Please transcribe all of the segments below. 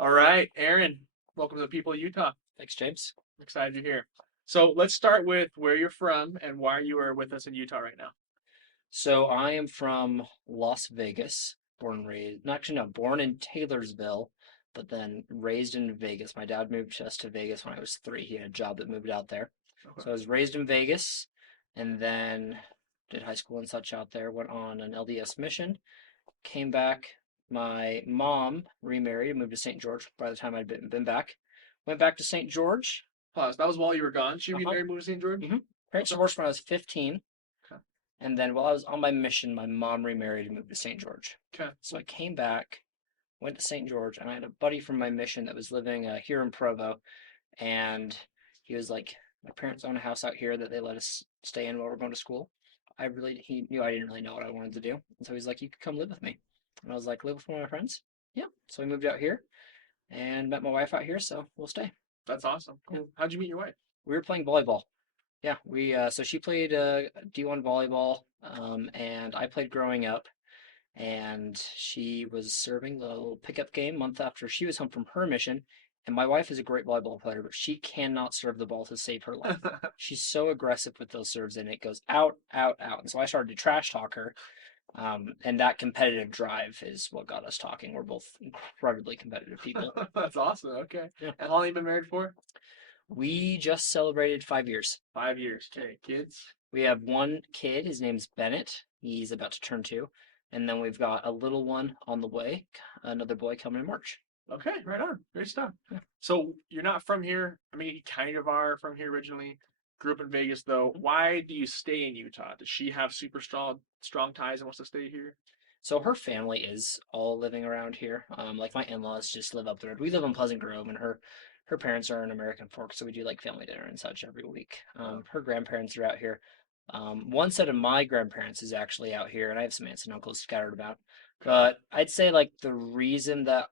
All right, Aaron, welcome to the people of Utah. Thanks, James. I'm excited you're here. So let's start with where you're from and why you are with us in Utah right now. So I am from Las Vegas, born and raised, not actually no, born in Taylorsville, but then raised in Vegas. My dad moved us to Vegas when I was 3. He had a job that moved out there. Okay. So I was raised in Vegas and then did high school and such out there, went on an LDS mission, came back. My mom remarried, moved to St. George by the time I'd been back. Went back to St. George. Pause. That was while you were gone. She Uh-huh. remarried, moved to St. George. Mm-hmm. Parents divorced when I was 15. Okay. And then while I was on my mission, my mom remarried and moved to St. George. Okay. So I came back, went to St. George, and I had a buddy from my mission that was living here in Provo. And he was like, my parents own a house out here that they let us stay in while we're going to school. He knew I didn't really know what I wanted to do. And so he's like, you could come live with me. And I was like, live with one of my friends? Yeah. So we moved out here and met my wife out here, so we'll stay. That's awesome. Cool. Yeah. How'd you meet your wife? We were playing volleyball. Yeah, so she played D1 volleyball, and I played growing up, and she was serving the little pickup game month after she was home from her mission. And my wife is a great volleyball player, but she cannot serve the ball to save her life. She's so aggressive with those serves, and it goes out, out, out. And so I started to trash talk her, and that competitive drive is what got us talking. We're both incredibly competitive people. That's awesome. Okay. Yeah. And how long have you been married for? We just celebrated 5 years. 5 years. Okay. Kids? We have one kid. His name's Bennett. He's about to turn 2. And then we've got a little one on the way, another boy coming in March. Okay. Right on. Great stuff. Yeah. So you're not from here. I mean, you kind of are from here originally. Grew up in Vegas though. Why do you stay in Utah? Does she have super strong ties and wants to stay here? So her family is all living around here. Like my in-laws just live up the road. We live in Pleasant Grove, and her parents are in American Fork, so we do like family dinner and such every week. Her grandparents are out here. One set of my grandparents is actually out here, and I have some aunts and uncles scattered about. But I'd say like the reason that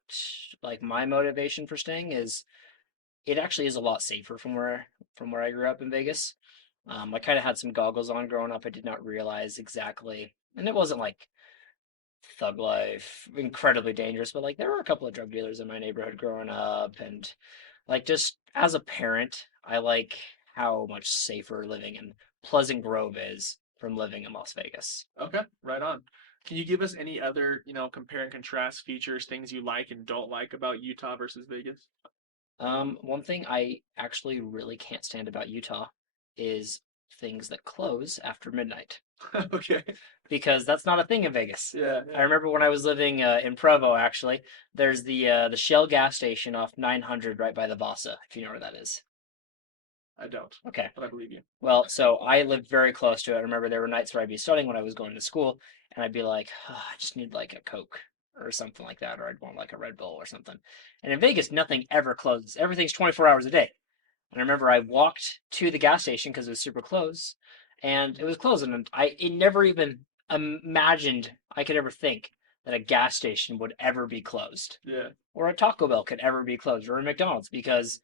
like my motivation for staying is it actually is a lot safer from where I grew up in Vegas. I kind of had some goggles on growing up. I did not realize exactly, and it wasn't like thug life, incredibly dangerous, but like there were a couple of drug dealers in my neighborhood growing up, and like just as a parent, I like how much safer living in Pleasant Grove is from living in Las Vegas. Okay, right on. Can you give us any other, compare and contrast features, things you like and don't like about Utah versus Vegas? One thing I actually really can't stand about Utah is things that close after midnight Okay. because that's not a thing in Vegas. Yeah, I yeah. remember when I was living in Provo, actually, there's the Shell gas station off 900 right by the Vasa, if you know where that is. I don't, Okay. but I believe you. Well, so I lived very close to it. I remember there were nights where I'd be studying when I was going to school, and I'd be like, "Oh, I just need like a Coke or something like that, or I'd want like a Red Bull or something." And in Vegas, nothing ever closes. Everything's 24 hours a day. And I remember I walked to the gas station because it was super close, and it was closing, and it never even imagined I could ever think that a gas station would ever be closed, Yeah. or a Taco Bell could ever be closed, or a McDonald's because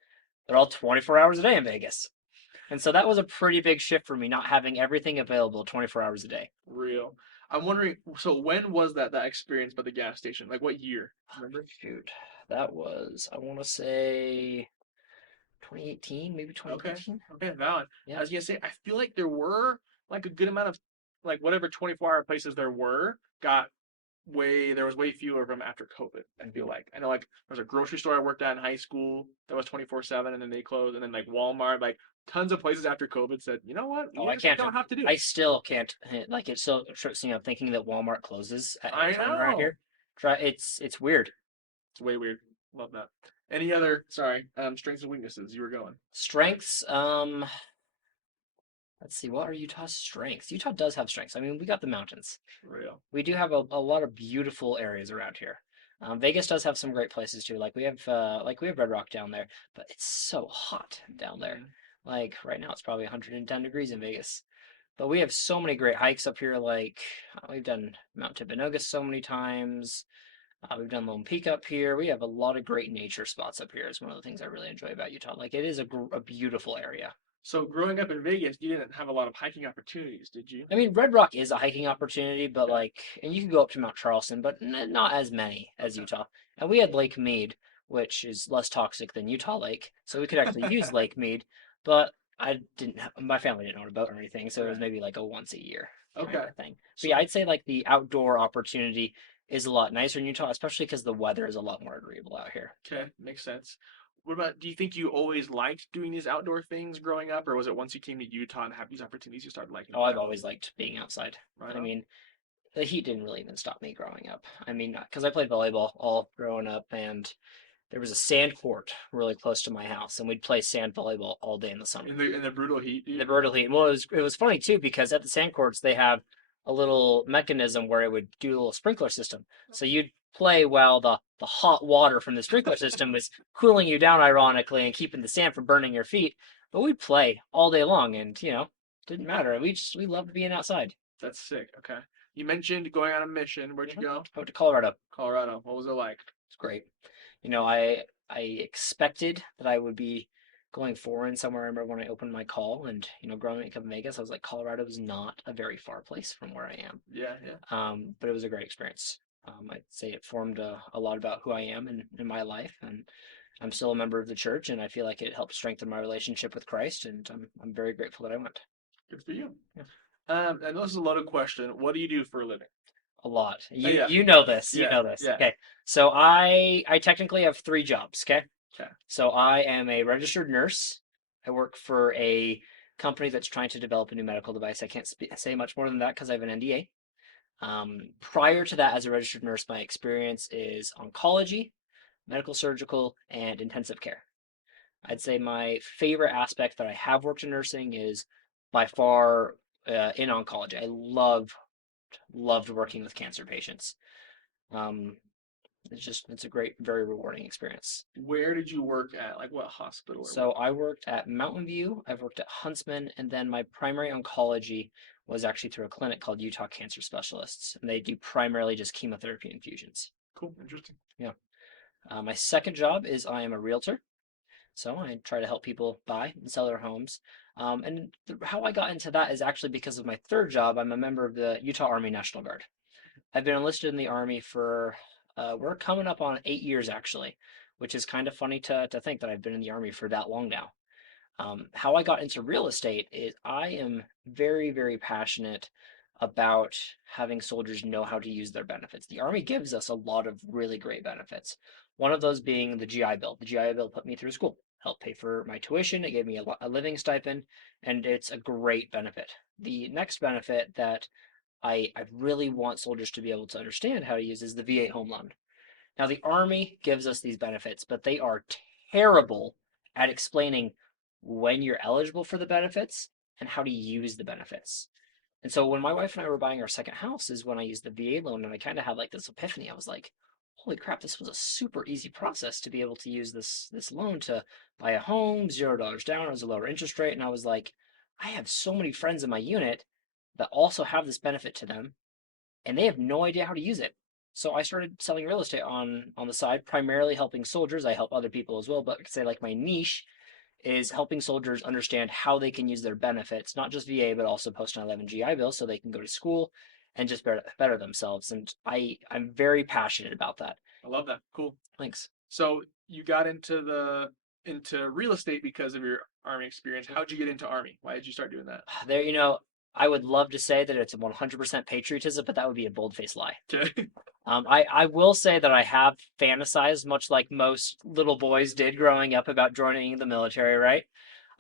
they're all 24 hours a day in Vegas. And so that was a pretty big shift for me, not having everything available 24 hours a day. Real. I'm wondering, so when was that experience by the gas station? Like what year? Remember? Shoot, that was, I want to say 2018, maybe Okay. 2019. Okay, valid. I Yeah. was gonna say, I feel like there were like a good amount of like whatever 24-hour places there were got there was way fewer of them after COVID. I feel like I know like there was a grocery store I worked at in high school that was 24/7 and then they closed and then like Walmart like tons of places after COVID said, you know what, Oh, we I just can't, don't have to do I it. still can't, like, it still trips me up thinking that Walmart closes at any I time around know. here. It's weird. It's way weird. Love that. Any other strengths and weaknesses you were going? Strengths, let's see, what are Utah's strengths? Utah does have strengths. I mean, we got the mountains. Real. We do have a lot of beautiful areas around here. Vegas does have some great places too. Like we have Red Rock down there, but it's so hot down there. Mhm. Like right now, it's probably 110 degrees in Vegas. But we have so many great hikes up here. Like we've done Mount Timpanogos so many times. We've done Lone Peak up here. We have a lot of great nature spots up here. It's one of the things I really enjoy about Utah. Like it is a beautiful area. So growing up in Vegas, you didn't have a lot of hiking opportunities, did you? I mean, Red Rock is a hiking opportunity, but Okay. like, and you can go up to Mount Charleston, but not as many as Okay. Utah. And we had Lake Mead, which is less toxic than Utah Lake. So we could actually use Lake Mead, but I didn't have, my family didn't know about or anything, so it was Right. maybe like a once a year kind Okay. of thing. But So yeah, I'd say like the outdoor opportunity is a lot nicer in Utah, especially because the weather is a lot more agreeable out here. okay, makes sense. What about, do you think you always liked doing these outdoor things growing up, or was it once you came to Utah and have these opportunities you started liking Oh, it I've better? always liked being outside. Right I on. mean, the heat didn't really even stop me growing up. I mean, because I played volleyball all growing up, and there was a sand court really close to my house, and we'd play sand volleyball all day in the summer. In the brutal heat, In the dude. brutal heat. Well, it was funny too because at the sand courts they have a little mechanism where it would do a little sprinkler system. So you'd play while the hot water from the sprinkler system was cooling you down, ironically, and keeping the sand from burning your feet. But we'd play all day long, and didn't matter. We loved being outside. That's sick. Okay. You mentioned going on a mission. Where'd you Mhm. go? I went to Colorado. Colorado. What was it like? It's great. I expected that I would be going foreign somewhere. I remember when I opened my call, and growing up in Vegas, I was like, Colorado is not a very far place from where I am. Yeah, yeah. But it was a great experience. I'd say it formed a lot about who I am in my life, and I'm still a member of the church, and I feel like it helped strengthen my relationship with Christ, and I'm very grateful that I went. Good for you. Yeah. I know this is a loaded question. What do you do for a living? A lot. Oh, You yeah, you know this. You yeah, know this. yeah. Okay. So I technically have three jobs. Okay. Okay. So I am a registered nurse. I work for a company that's trying to develop a new medical device. I can't say much more than that because I have an NDA. Prior to that, as a registered nurse, my experience is oncology, medical surgical, and intensive care. I'd say my favorite aspect that I have worked in nursing is by far in oncology. I loved working with cancer patients. Um, it's a great, very rewarding experience. Where did you work at? Like what hospital or So what? I worked at Mountain View, I've worked at Huntsman, and then my primary oncology was actually through a clinic called Utah Cancer Specialists, and they do primarily just chemotherapy infusions. Cool. Interesting. Yeah. My second job is I am a realtor, so I try to help people buy and sell their homes. How I got into that is actually because of my third job. I'm a member of the Utah Army National Guard. I've been enlisted in the Army for, we're coming up on 8 years actually, which is kind of funny to think that I've been in the Army for that long now. How I got into real estate is I am very, very passionate about having soldiers know how to use their benefits. The Army gives us a lot of really great benefits. One of those being the GI Bill. The GI Bill put me through school, helped pay for my tuition. It gave me a living stipend, and it's a great benefit. The next benefit that I really want soldiers to be able to understand how to use is the VA home loan. Now, the Army gives us these benefits, but they are terrible at explaining when you're eligible for the benefits and how to use the benefits. And so when my wife and I were buying our second house is when I used the VA loan, and I kind of had like this epiphany. I was like, holy crap, this was a super easy process to be able to use this loan to buy a home, $0 down. It was a lower interest rate. And I was like, I have so many friends in my unit that also have this benefit to them, and they have no idea how to use it. So I started selling real estate on the side, primarily helping soldiers. I help other people as well, but say like my niche is helping soldiers understand how they can use their benefits, not just VA, but also post 9/11 GI Bill, so they can go to school and just better themselves. And I'm very passionate about that. I love that. Cool. Thanks. So you got into real estate because of your Army experience. How'd you get into Army? Why did you start doing that? There, I would love to say that it's 100% patriotism, but that would be a bold-faced lie. Okay. I will say that I have fantasized, much like most little boys did growing up, about joining the military, right?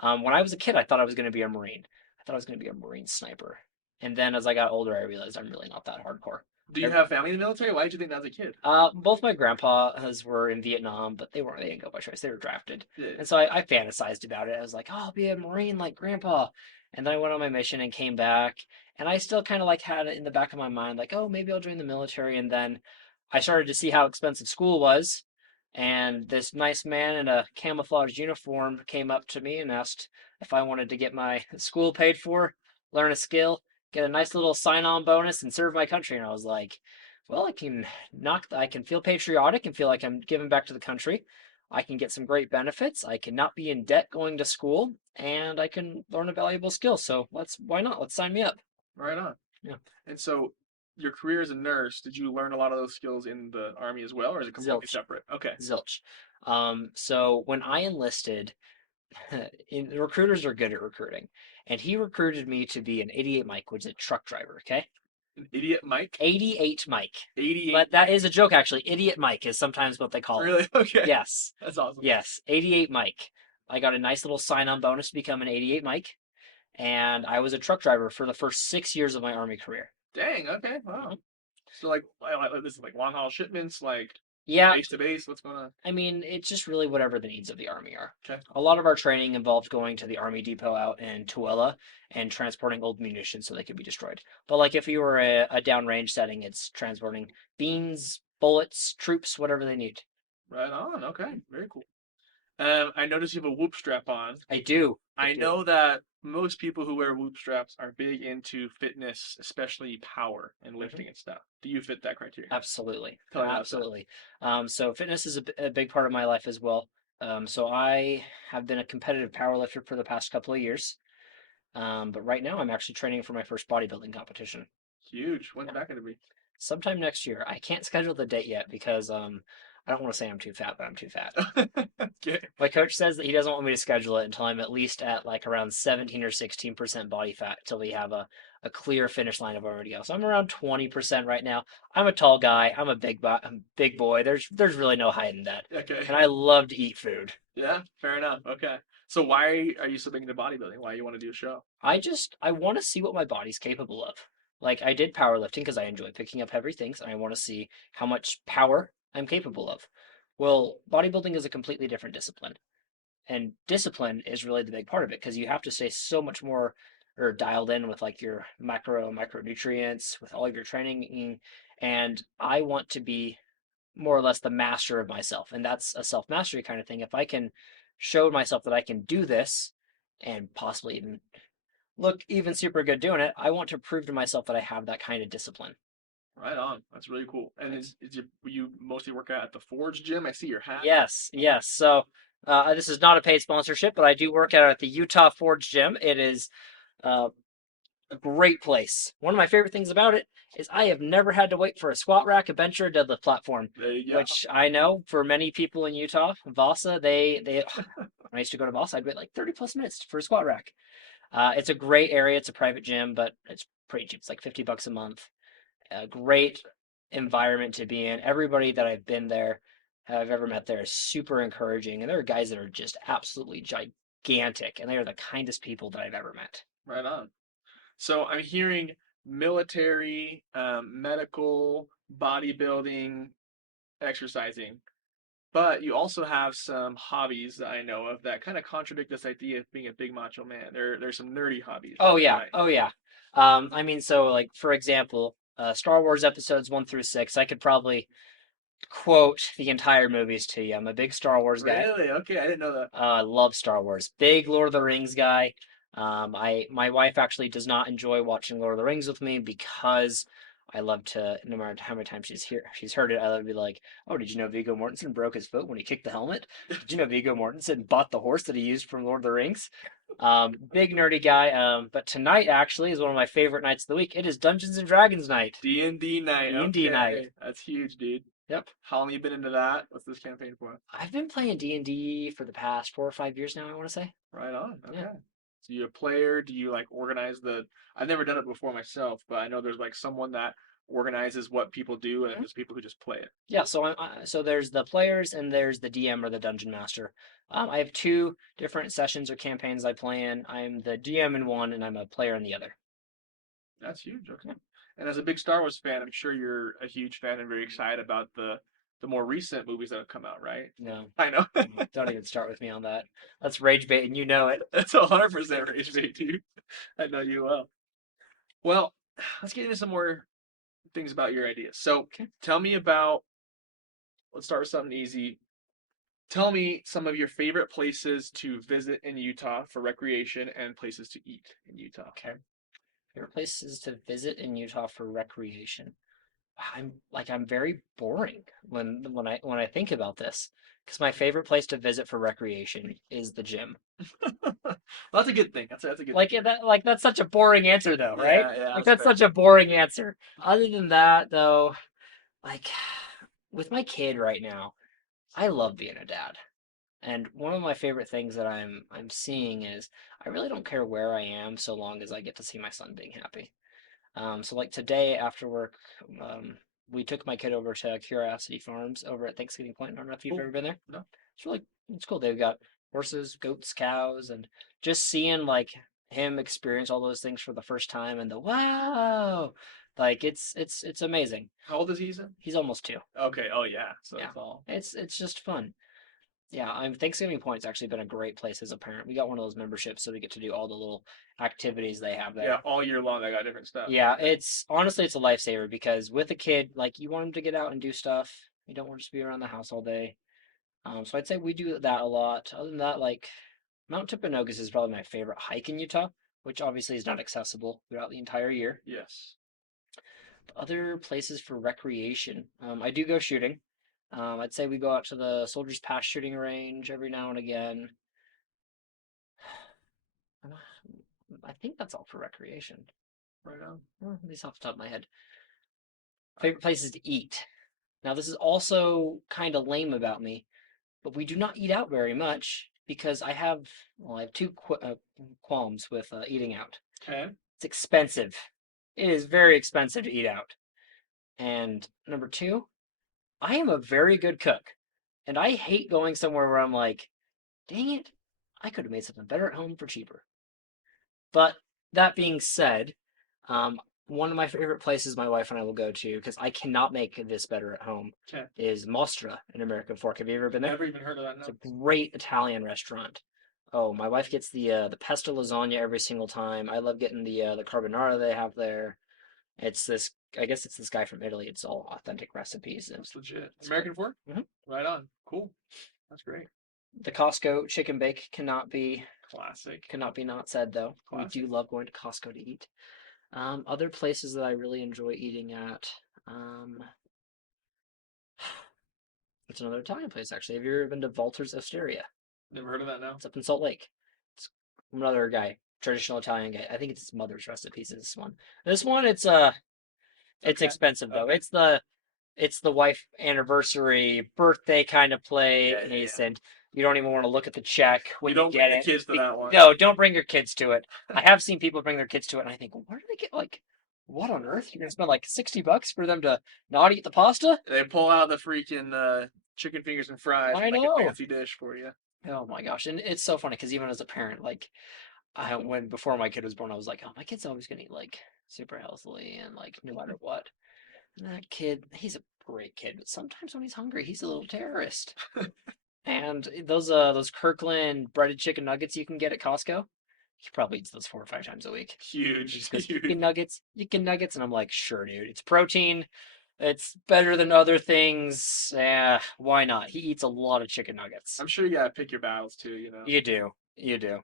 When I was a kid, I thought I was going to be a Marine. I thought I was going to be a Marine sniper. And then as I got older, I realized I'm really not that hardcore. Do you have family in the military? Why did you think that as a kid? Both my grandpas were in Vietnam, but they didn't go by choice. They were drafted. Yeah. And so I fantasized about it. I was like, oh, I'll be a Marine like grandpa. And then I went on my mission and came back. And I still kind of like had it in the back of my mind, like, oh, maybe I'll join the military. And then I started to see how expensive school was. And this nice man in a camouflage uniform came up to me and asked if I wanted to get my school paid for, learn a skill, get a nice little sign-on bonus, and serve my country. And I was like, well, I can feel patriotic and feel like I'm giving back to the country. I can get some great benefits. I can not be in debt going to school, and I can learn a valuable skill. So why not? Let's sign me up. Right on. Yeah. And so your career as a nurse, did you learn a lot of those skills in the army as well, or is it completely Zilch, separate? Okay. zilch. So when I enlisted, recruiters are good at recruiting, and he recruited me to be an 88 Mike, which is a truck driver. Okay, An idiot Mike? 88 Mike. 88 But that Mike. is a joke, actually. Idiot Mike is sometimes what they call it. Really? Okay. Yes, That's awesome. yes, 88 Mike. I got a nice little sign-on bonus to become an 88 Mike, and I was a truck driver for the first 6 years of my Army career. Dang, okay. Wow. Mhm. So this is like long haul shipments, like Yeah, base to base. What's going on? I mean, it's just really whatever the needs of the Army are. Okay. A lot of our training involved going to the Army depot out in Tooele and transporting old munitions so they could be destroyed. But like if you were a downrange setting, it's transporting beans, bullets, troops, whatever they need. Right on. Okay. Very cool. I noticed you have a whoop strap on. I do. I I do. know that most people who wear whoop straps are big into fitness, especially power and Mhm. lifting and stuff. Do you fit that criteria? Absolutely. Tell me about that. Absolutely. So fitness is a big part of my life as well. So I have been a competitive power lifter for the past couple of years. But right now I'm actually training for my first bodybuilding competition. Huge. When's Yeah. that going to Sometime next year. I can't schedule the date yet because I don't want to say I'm too fat, but I'm too fat. be? Okay. My coach says that he doesn't want me to schedule it until I'm at least at like around 17 or 16% body fat till we have a clear finish line of where to go. So I'm around 20% right now. I'm a tall guy. I'm a big boy. There's really no hiding that. Okay. And I love to eat food. Yeah. Fair enough. Okay. So why are you so big into bodybuilding? Why you want to do a show? I want to see what my body's capable of. Like I did powerlifting because I enjoy picking up heavy things and I want to see how much power I'm capable of. Well, bodybuilding is a completely different discipline. And discipline is really the big part of it because you have to stay so much more or dialed in with like your micronutrients with all of your training. And I want to be more or less the master of myself. And that's a self mastery kind of thing. If I can show myself that I can do this and possibly even look even super good doing it, I want to prove to myself that I have that kind of discipline. Right on. That's really cool. And you mostly work out at the Forge gym? I see your hat. Yes, yes. So this is not a paid sponsorship, but I do work out at the Utah Forge Gym. It is uh, a great place. One of my favorite things about it is I have never had to wait for a squat rack, a bench, or a deadlift platform, There you go. which I know for many people in Utah, Vasa, they when I used to go to Vasa, I'd wait like 30 plus minutes for a squat rack. It's a great area. It's a private gym, but it's pretty cheap. It's like $50 a month. A great environment to be in. Everybody that I've been there, I've ever met there is super encouraging, and there are guys that are just absolutely gigantic, and they are the kindest people that I've ever met. Right on. So I'm hearing military, medical, bodybuilding, exercising, but you also have some hobbies that I know of that kind of contradict this idea of being a big macho man. There's some nerdy hobbies. Oh Is that yeah, right? oh yeah. I mean, so like for example, Star Wars episodes 1 through 6, I could probably quote the entire movies to you. I'm a big Star Wars guy. Really? Okay, I didn't know that. Love Star Wars. Big Lord of the Rings guy. My wife actually does not enjoy watching Lord of the Rings with me because I love to, no matter how many times she's heard it, I love to be like, oh, did you know Viggo Mortensen broke his foot when he kicked the helmet? Did you know Viggo Mortensen bought the horse that he used from Lord of the Rings? Big nerdy guy. But tonight actually is one of my favorite nights of the week. It is Dungeons and Dragons night. D&D night. D&D night. Okay, that's huge, dude. Yep. How long you been into that? What's this campaign for? I've been playing D&D for the past 4 or 5 years now, I want to say. Right on. Okay. Yeah. So you a player? Do you like organize the? I've never done it before myself, but I know there's like someone that organizes what people do, and then there's people who just play it. Yeah, so so there's the players and there's the DM or the dungeon master. I have two different sessions or campaigns I play in. I'm the DM in one, and I'm a player in the other. That's huge. Okay. And as a big Star Wars fan, I'm sure you're a huge fan and very excited about the more recent movies that have come out, right? No, I know. don't even start with me on that. That's rage bait, and you know it. That's 100% rage bait, dude. I know you well. Well, let's get into some more things about your ideas. So, Okay. tell me about. Let's start with something easy. Tell me some of your favorite places to visit in Utah for recreation and places to eat in Utah. Okay. Favorite places to visit in Utah for recreation. I'm very boring when I think about this because my favorite place to visit for recreation is the gym. Well, that's a good thing. That's a good Like thing. that's such a boring answer though, right? Yeah, yeah, Like that's that's fair. such a boring answer. Other than that though, like with my kid right now, I love being a dad. And one of my favorite things that I'm seeing is I really don't care where I am so long as I get to see my son being happy. So like today after work, um, we took my kid over to Curiosity Farms over at Thanksgiving Point. I don't know if you've Cool. ever been there. No. It's cool. They've got horses, goats, cows, and just seeing like him experience all those things for the first time and the wow, like it's amazing. How old is he? Then? He's almost 2. Okay. Oh yeah. So Yeah, it's all. it's just fun. Yeah, Thanksgiving Point's actually been a great place as a parent. We got one of those memberships, so we get to do all the little activities they have Yeah, there. all year long they got different stuff. Yeah, it's honestly it's a lifesaver because with a kid, like you want him to get out and do stuff. You don't want to just be around the house all day. So I'd say we do that a lot. Other than that, like Mount Timpanogos is probably my favorite hike in Utah, which obviously is not accessible throughout the entire year. Yes. Other places for recreation, I do go shooting. I'd say we go out to the Soldiers Pass shooting range every now and again. I think that's all for recreation. Right on. At least off the top of my head. Favorite places to eat. Now, this is also kind of lame about me, but we do not eat out very much because I have two qualms with eating out. Okay. It's expensive. It is very expensive to eat out. And number two, I am a very good cook. And I hate going somewhere where I'm like, dang it, I could have made something better at home for cheaper. But that being said, um, one of my favorite places my wife and I will go to because I cannot make this better at home Okay. is Mostra in American Fork. Have you ever been there? Never even heard of that. It's No. a great Italian restaurant. Oh, my wife gets the pesto lasagna every single time. I love getting the carbonara they have there. It's this, I guess it's this guy from Italy. It's all authentic recipes and That's legit. it's great. American Fork. Mhm. Right on. Cool. That's great. The Costco chicken bake Classic. cannot be not said though. We do Classic. love going to Costco to eat. Other places that I really enjoy eating at. Um, it's another Italian place actually. Have you ever been to Walter's Osteria? Never heard of that. No. It's up in Salt Lake. It's another guy, traditional Italian guy. I think it's his mother's recipes. This one. This one, it's Okay. expensive though. Okay. It's the wife anniversary birthday kind of Yeah, yeah, place, yeah. and you don't even want to look at the check when You you don't get bring it. the kids to that one. No, don't bring your kids to it. I have seen people bring their kids to it, and I think, where do they get like, what on earth? You're gonna spend like $60 for them to not eat the pasta? They pull out the freaking chicken fingers and fries I and make know. a fancy dish for you. Oh my gosh, and it's so funny because even as a parent, like, when before my kid was born, I was like, oh, my kid's always gonna eat like super healthily and like no matter what. And that kid, he's a great kid, but sometimes when he's hungry, he's a little terrorist. And those Kirkland breaded chicken nuggets you can get at Costco, he probably eats those 4 or 5 times a week. He Huge, just goes, huge. chicken nuggets, and I'm like, sure, dude, it's protein. It's better than other things. Yeah, why not? He eats a lot of chicken nuggets. I'm sure you gotta pick your battles too. You know, You do, you do.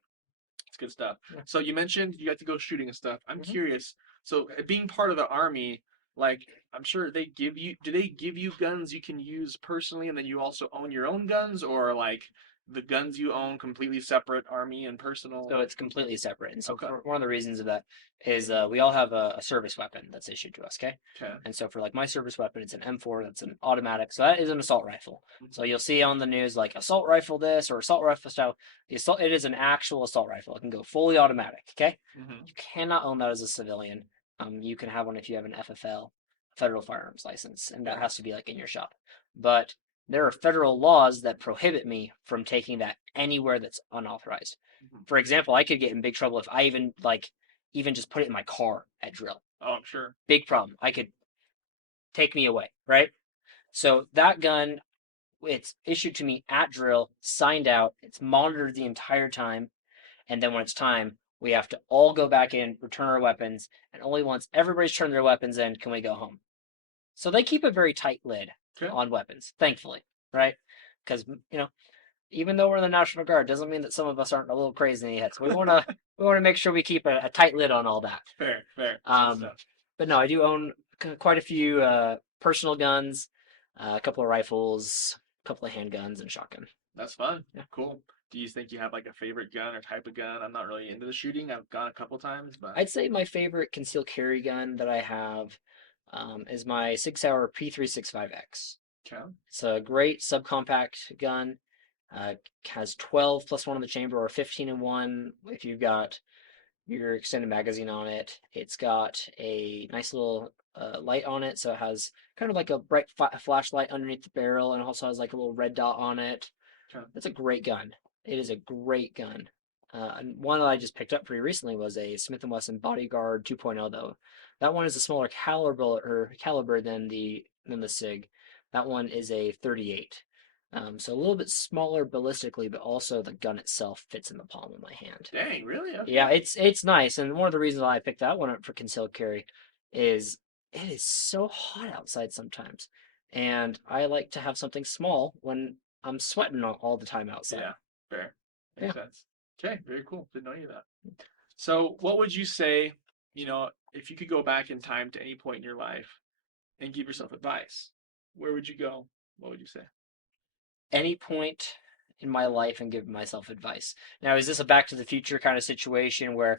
it's good stuff. Yeah. So you mentioned you got to go shooting and stuff. I'm Mhm. curious. So being part of the army, like I'm sure they give you. Do they give you guns you can use personally, and then you also own your own guns, or like the guns you own completely separate, army and personal? So it's completely separate. And so Okay. one of the reasons of that is we all have a service weapon that's issued to us, okay? Okay. And so for like my service weapon, it's an M4 that's an automatic. So that is an assault rifle. So you'll see on the news like assault rifle this or assault rifle style. It is an actual assault rifle. It can go fully automatic, okay? Mm-hmm. You cannot own that as a civilian. You can have one if you have an FFL, federal firearms license, and that has to be like in your shop. But there are federal laws that prohibit me from taking that anywhere that's unauthorized. Mhm. For example, I could get in big trouble if I even just put it in my car at drill. Oh, I'm sure. Big problem. I could take me away, right? So that gun, it's issued to me at drill, signed out, it's monitored the entire time, and then when it's time, we have to all go back in, return our weapons, and only once everybody's turned their weapons in can we go home. So they keep a very tight lid Okay. on weapons, thankfully, right? Because even though we're in the National Guard, doesn't mean that some of us aren't a little crazy in the head. So we want to make sure we keep a tight lid on all that. Fair. Good Um, stuff. but no, I do own quite a few personal guns, a couple of rifles, a couple of handguns, and shotgun. That's fun. Yeah. Cool. Do you think you have like a favorite gun or type of gun? I'm not really into the shooting. I've gone a couple times, but I'd say my favorite concealed carry gun that I have is my 6-hour P365X. okay. It's a great subcompact gun. Uh, has 12 plus one in the chamber, or 15 in one if you've got your extended magazine on it. It's got a nice little light on it, so it has kind of like a bright flashlight underneath the barrel, and also has like a little red dot on it. Okay. It's a great gun. It is a great gun. And one that I just picked up pretty recently was a Smith & Wesson Bodyguard 2.0 though. That one is a smaller caliber than the SIG. That one is a 38. So a little bit smaller ballistically, but also the gun itself fits in the palm of my hand. Dang, really? Okay. Yeah, it's nice, and one of the reasons why I picked that one up for concealed carry is it is so hot outside sometimes, and I like to have something small when I'm sweating all the time outside. Yeah, fair. Yeah. Makes sense. Okay, very cool. Didn't know you that. So, what would you say, if you could go back in time to any point in your life and give yourself advice, where would you go? What would you say? Any point in my life and give myself advice. Now, is this a Back to the Future kind of situation where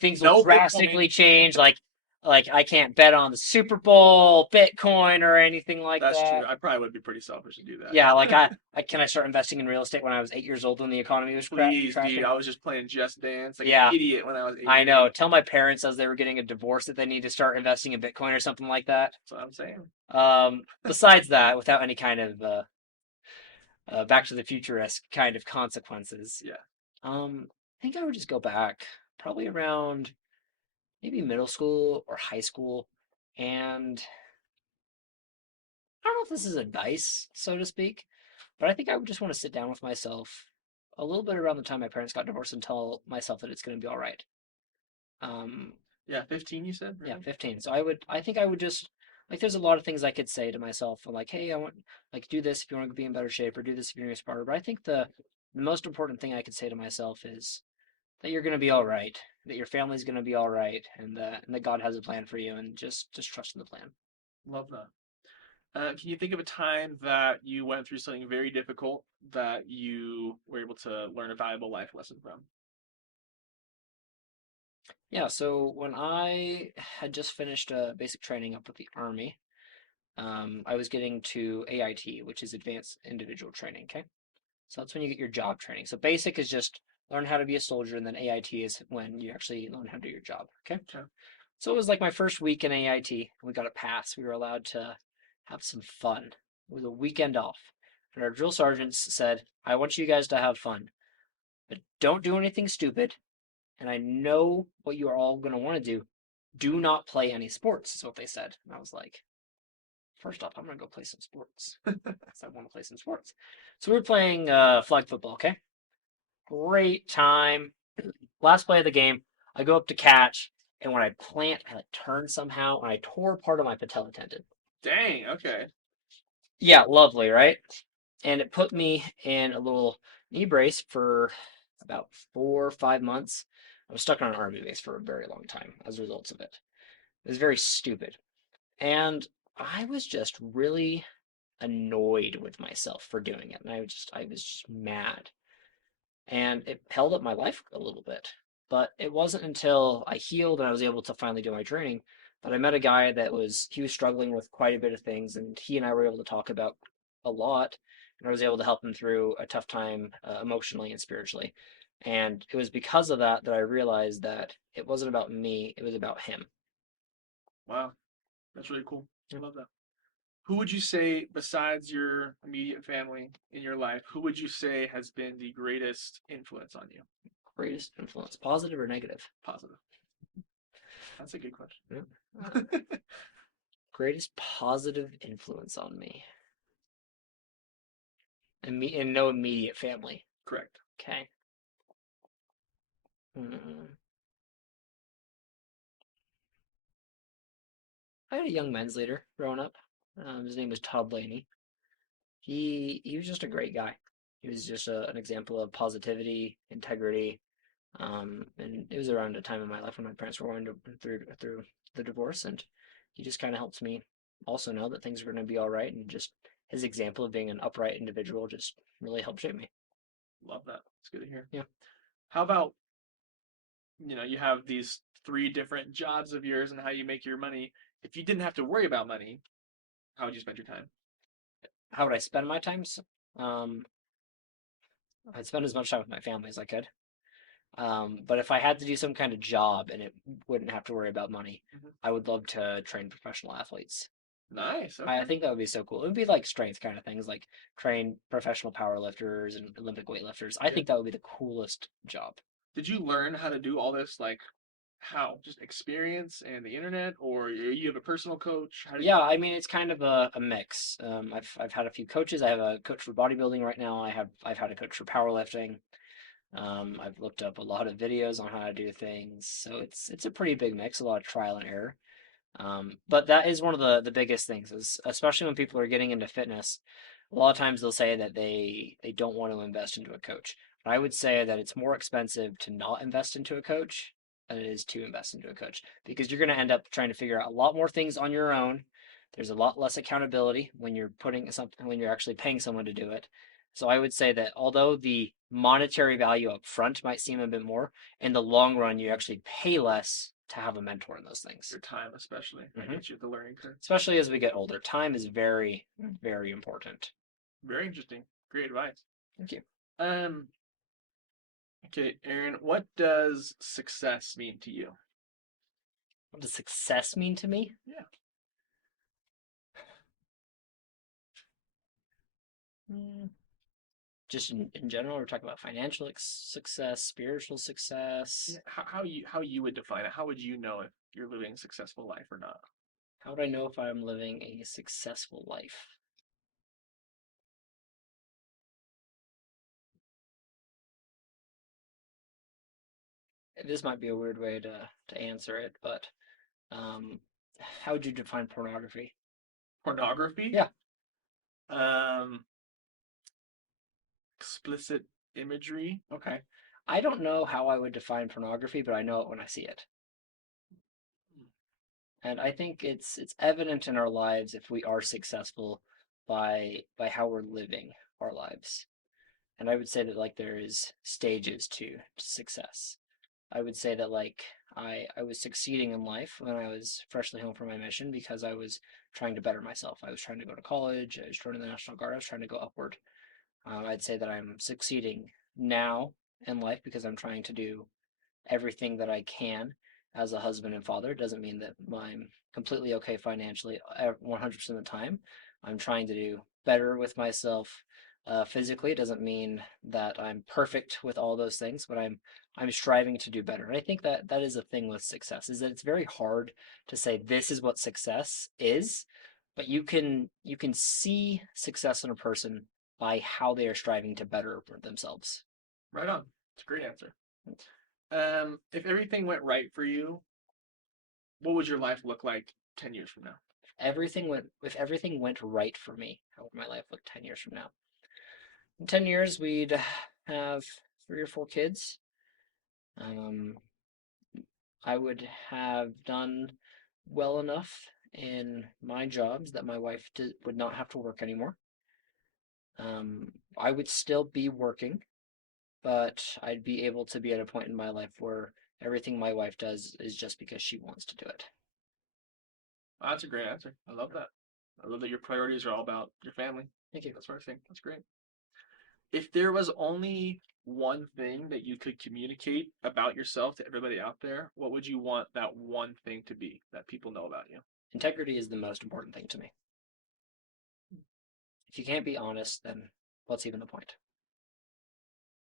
things will No drastically Bitcoin. change, like I can't bet on the Super Bowl, Bitcoin, or anything like That's that? true. I probably would be pretty selfish to do that. Yeah, like I can I start investing in real estate when I was 8 years old when the economy was Please, crashing? dude. I was just playing Just Dance like Yeah, an idiot when I was 8 I years know. old. Tell my parents as they were getting a divorce that they need to start investing in Bitcoin or something like that. That's what I'm saying. Besides that, without any kind of Back to the Future-esque kind of consequences, Yeah. I think I would just go back probably around maybe middle school or high school, and I don't know if this is advice, so to speak, but I think I would just want to sit down with myself a little bit around the time my parents got divorced and tell myself that it's going to be all right. Um, Yeah, 15 you said, yeah, right? 15. So I think I would just, like, there's a lot of things I could say to myself, like, hey, I want, like, do this if you want to be in better shape, or do this if you're going to be smarter. But I think the most important thing I could say to myself is that you're going to be all right, that your family's going to be all right, and that God has a plan for you, and just trust in the plan. Love that. Can you think of a time that you went through something very difficult that you were able to learn a valuable life lesson from? Yeah, so when I had just finished basic training up with the Army, I was getting to AIT, which is Advanced Individual Training. Okay, so that's when you get your job training. So basic is just learn how to be a soldier, and then AIT is when you actually learn how to do your job. Okay, Okay. so it was like my first week in AIT. We got a pass. We were allowed to have some fun. It was a weekend off, and our drill sergeants said, "I want you guys to have fun, but don't do anything stupid. And I know what you are all going to want to do. Do not play any sports," is what they said. And I was like, first off, I'm going to go play some sports. I want to play some sports. So we were playing flag football, okay? Great time. Last play of the game, I go up to catch, and when I plant, I like turn somehow, and I tore part of my patella tendon. Dang, okay. Yeah, lovely, right? And it put me in a little knee brace for about 4 or 5 months. I was stuck on an army base for a very long time as a result of it. It was very stupid. And I was just really annoyed with myself for doing it. And I was just mad. And it held up my life a little bit. But it wasn't until I healed and I was able to finally do my training that I met a guy he was struggling with quite a bit of things, and he and I were able to talk about a lot, and I was able to help him through a tough time emotionally and spiritually. And it was because of that that I realized that it wasn't about me, it was about him. Wow, that's really cool. I love that. Who would you say, besides your immediate family in your life, who would you say has been the greatest influence on you? Greatest influence, positive or negative? Positive. That's a good question. Yeah. Greatest positive influence on me. And no immediate family. Correct. Okay. Mm. I had a young men's leader growing up. His name was Todd Blaney. He was just a great guy. He was just an example of positivity, integrity, and it was around a time in my life when my parents were going through the divorce, and he just kind of helps me also know that things are going to be all right, and just his example of being an upright individual just really helped shape me. Love that. It's good to hear. Yeah. How about, you have these three different jobs of yours and how you make your money. If you didn't have to worry about money, how would you spend your time? How would I spend my time? Um, I'd spend as much time with my family as I could. But if I had to do some kind of job and it wouldn't have to worry about money, Mhm. I would love to train professional athletes. Nice. I Okay. think that would be so cool. It would be like strength kind of things, like train professional power lifters and Olympic weightlifters. I Yeah. think that would be the coolest job. Did you learn how to do all this like how? Just experience and the internet, or you have a personal coach? How did Yeah, you? I mean it's kind of a mix. I've had a few coaches. I have a coach for bodybuilding right now. I've had a coach for powerlifting. I've looked up a lot of videos on how to do things, so it's a pretty big mix, a lot of trial and error. But that is one of the biggest things, is especially when people are getting into fitness. A lot of times they'll say that they don't want to invest into a coach. But I would say that it's more expensive to not invest into a coach than it is to invest into a coach, because you're going to end up trying to figure out a lot more things on your own. There's a lot less accountability when you're putting something when you're actually paying someone to do it. So I would say that although the monetary value up front might seem a bit more, in the long run you actually pay less to have a mentor in those things. Your time, especially. That Hmm. gets you the learning curve. Especially as we get older, time is very, very important. Very interesting. Great advice. Thank you. Um. Okay, Aaron. What does success mean to you? What does success mean to me? Yeah. Mm, Just in general, we're talking about financial success, spiritual Yeah. success. How you would define it? How would you know if you're living a successful life or not? How would I know if I'm living a successful life? This might be a weird way to answer it, but um, how would you define pornography? Pornography. Yeah. Um. Explicit imagery. Okay. I don't know how I would define pornography, but I know it when I see it. And I think it's evident in our lives if we are successful by how we're living our lives. And I would say that like there is stages to success. I would say that like I was succeeding in life when I was freshly home from my mission because I was trying to better myself. I was trying to go to college. I was joining the National Guard. I was trying to go upward. I'd say that I'm succeeding now in life because I'm trying to do everything that I can as a husband and father. It doesn't mean that I'm completely okay financially 100% of the time. I'm trying to do better with myself physically. It doesn't mean that I'm perfect with all those things, but I'm striving to do better. And I think that that is a thing with success, is that it's very hard to say this is what success is, but you can see success in a person by how they are striving to better themselves. Right on. It's a great answer. If everything went right for you, what would your life look like 10 years from now? If everything went right for me, how would my life look 10 years from now? In 10 years we'd have 3 or 4 kids. um, I would have done well enough in my jobs that my wife would not have to work anymore. I would still be working, but I'd be able to be at a point in my life where everything my wife does is just because she wants to do it. That's a great answer. I love that. I love that your priorities are all about your family. Thank you. That sort of thing. That's great. If there was only one thing that you could communicate about yourself to everybody out there, what would you want that one thing to be that people know about you? Integrity is the most important thing to me. If you can't be honest, then what's even the point?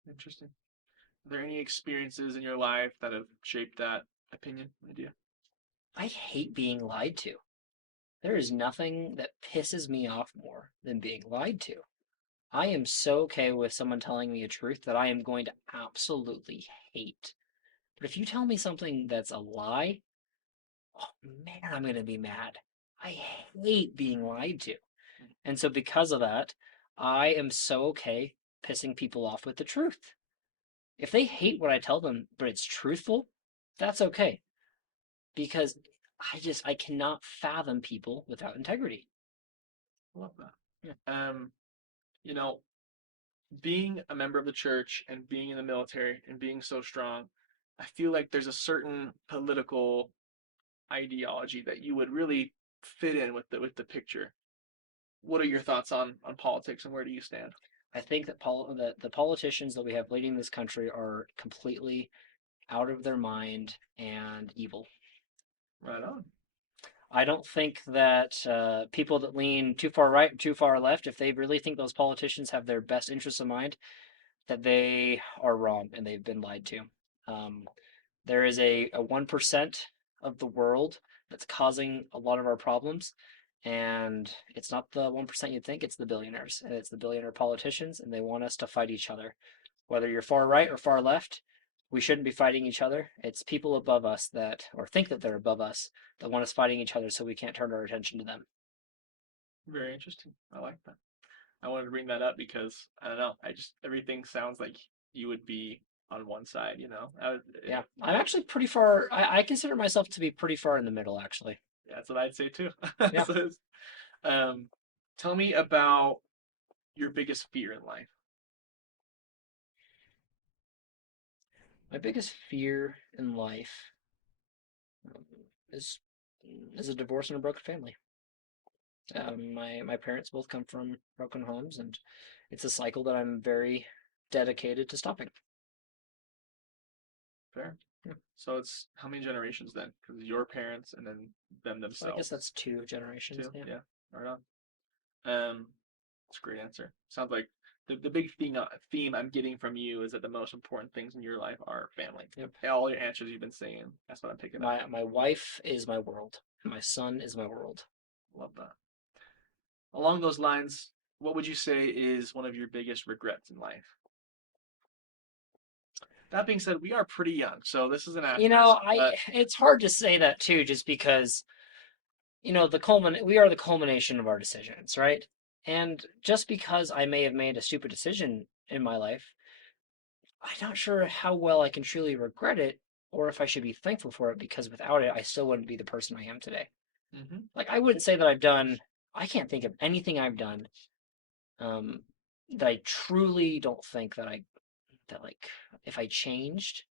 Interesting. Are there any experiences in your life that have shaped that opinion, idea? I hate being lied to. There is nothing that pisses me off more than being lied to. I am so okay with someone telling me a truth that I am going to absolutely hate. But if you tell me something that's a lie, oh man, I'm going to be mad. I hate being lied to. And so, because of that, I am so okay pissing people off with the truth. If they hate what I tell them, but it's truthful, that's okay. Because I cannot fathom people without integrity. I love that. Yeah. You know, being a member of the church and being in the military and being so strong, I feel like there's a certain political ideology that you would really fit in with the picture. What are your thoughts on politics and where do you stand? I think that the politicians that we have leading this country are completely out of their mind and evil. Right on. I don't think that people that lean too far right, too far left, if they really think those politicians have their best interests in mind, that they are wrong and they've been lied to. Um, there is a 1% of the world that's causing a lot of our problems. And it's not the 1% you think, it's the billionaires. And it's the billionaire politicians, and they want us to fight each other. Whether you're far right or far left, we shouldn't be fighting each other. It's people above us that, or think that they're above us, that want us fighting each other so we can't turn our attention to them. Very interesting. I like that. I wanted to bring that up because I don't know. I just everything sounds like you would be on one side. Yeah, I'm actually pretty far. I consider myself to be pretty far in the middle, actually. Yeah, that's what I'd say too. Yeah. So um, tell me about your biggest fear in life. My biggest fear in life um, is is a divorce and a broken family. My parents both come from broken homes, and it's a cycle that I'm very dedicated to stopping. Fair. Yeah. So it's how many generations then? Because your parents and then them So I guess themselves that's two generations. too. Yeah. Yeah. Right on. It's a great answer. Sounds like the big theme I'm getting from you is that the most important things in your life are family. Yep. All your answers you've been saying. That's what I'm picking up. My wife is my world. My son is my world. Love that. Along those lines, what would you say is one of your biggest regrets in life? That being said, we are pretty young, so this is an You know, asterisk. I But it's hard to say that too, just because we are the culmination of our decisions, right? And just because I may have made a stupid decision in my life, I'm not sure how well I can truly regret it or if I should be thankful for it, because without it, I still wouldn't be the person I am today. mm-hmm. Like, I wouldn't say that I can't think of anything I've done um, that I truly don't think that like, if I changed,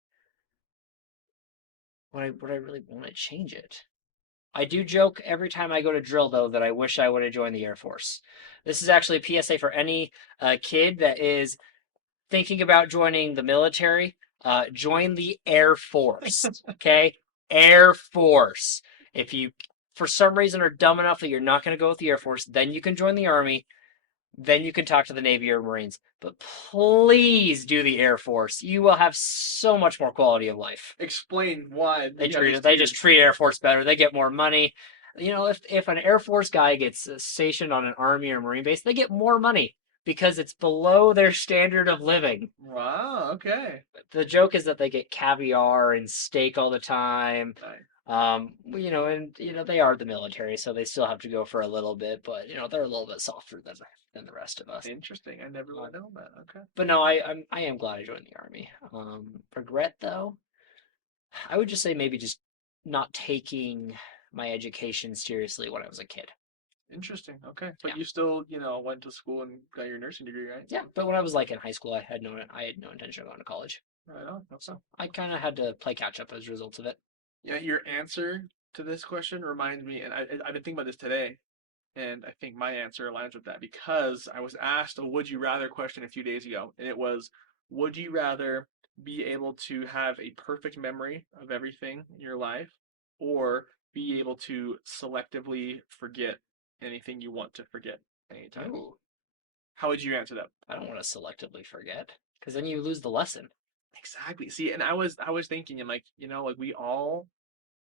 would I really want to change it? I do joke every time I go to drill, though, that I wish I would have joined the Air Force. This is actually a PSA for any kid that is thinking about joining the military. Join the Air Force. Okay? Air Force. If you, for some reason, are dumb enough that you're not going to go with the Air Force, then you can join the Army. Then you can talk to the Navy or Marines. But please do the Air Force. You will have so much more quality of life. Explain why They just treat Air Force better. They get more money. You know, if an Air Force guy gets stationed on an Army or Marine base, they get more money because it's below their standard of living. Wow. Okay. The joke is that they get caviar and steak all the time. Nice. They are the military, so they still have to go for a little bit, but they're a little bit softer than the rest of us. Interesting. I never would have known that. Okay. But no, I am glad I joined the Army. Regret though, I would just say maybe just not taking my education seriously when I was a kid. Interesting. Okay. But Yeah. you still, went to school and got your nursing degree, right? Yeah, but when I was like in high school, I had no intention of going to college. Right on. Okay. So I kind of had to play catch up as a result of it. Yeah, your answer to this question reminds me, and I've been thinking about this today, and I think my answer aligns with that because I was asked a would you rather question a few days ago, and it was, would you rather be able to have a perfect memory of everything in your life or be able to selectively forget anything you want to forget anytime? Ooh, How would you answer that? I don't want to selectively forget because then you lose the lesson. Exactly. See, and I was thinking, I'm like, like we all,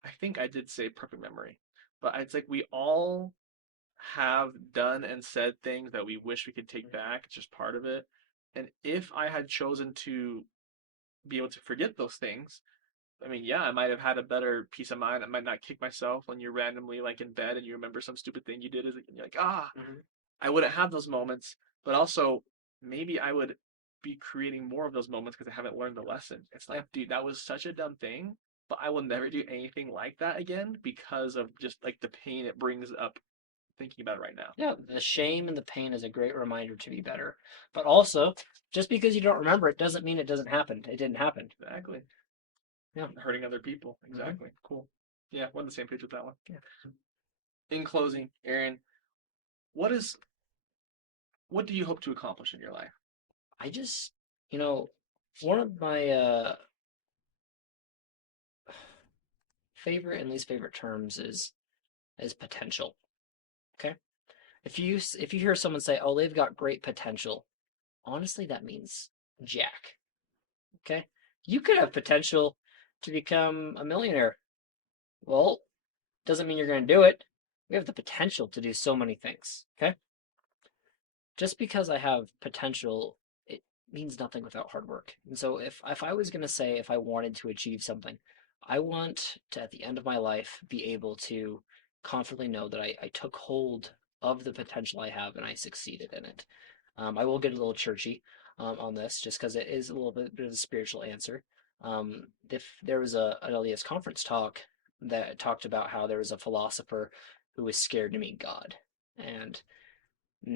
I think I did say perfect memory, but it's like we all have done and said things that we wish we could take back. It's just part of it. And if I had chosen to be able to forget those things, I mean, yeah, I might have had a better peace of mind. I might not kick myself when you're randomly like in bed and you remember some stupid thing you did, and you're like, Mm-hmm. I wouldn't have those moments. But also, maybe I would be creating more of those moments because I haven't learned the lesson. It's like, dude, that was such a dumb thing. but I will never do anything like that again because of just like the pain it brings up thinking about it right now. Yeah, the shame and the pain is a great reminder to be better. But also, just because you don't remember it doesn't mean it doesn't happen. It didn't happen. Exactly. Yeah. Hurting other people. Hmm. Exactly. Cool. Yeah, we're on the same page with that one. Yeah. In closing, Aaron, what is what do you hope to accomplish in your life? I just, you know, one of my favorite and least favorite terms is potential. Okay. If you hear someone say, "Oh, they've got great potential," honestly, that means jack. Okay. You could have potential to become a millionaire. Well, doesn't mean you're going to do it. We have the potential to do so many things. Okay. Just because I have potential, it means nothing without hard work. And so if I was going to say if I wanted to achieve something, I want to at the end of my life be able to confidently know that I took hold of the potential I have and I succeeded in it. I will get a little churchy on this just because it is a little bit of a spiritual answer. If there was an LDS conference talk that talked about how there was a philosopher who was scared to meet God, and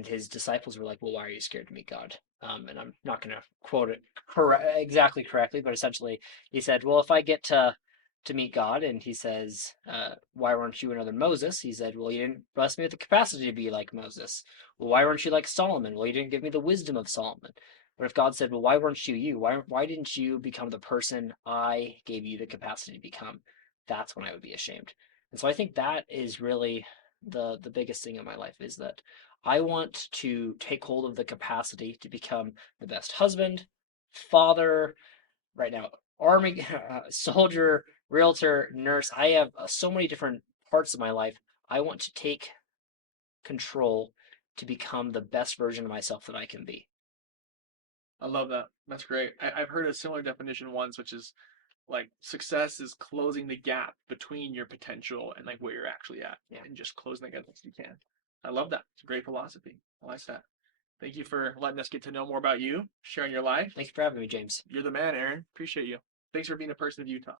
his disciples were like, "Well, why are you scared to meet God?" And I'm not going to quote it exactly correctly, but essentially he said, "Well, if I get to meet God," and he says, "Why weren't you another Moses?" He said, "Well, you didn't bless me with the capacity to be like Moses." "Well, why weren't you like Solomon?" "Well, you didn't give me the wisdom of Solomon." But if God said, "Well, why weren't you you? Why didn't you become the person I gave you the capacity to become?" That's when I would be ashamed. And so I think that is really the biggest thing in my life is that I want to take hold of the capacity to become the best husband, father, right now, army, soldier, realtor, nurse. I have so many different parts of my life. I want to take control to become the best version of myself that I can be. I love that. That's great. I've heard a similar definition once, which is like success is closing the gap between your potential and like where you're actually at, Yeah. and just closing the gap as you can. I love that. It's a great philosophy. I like that. Thank you for letting us get to know more about you, sharing your life. Thank you for having me, James. You're the man, Aaron. Appreciate you. Thanks for being a person of Utah.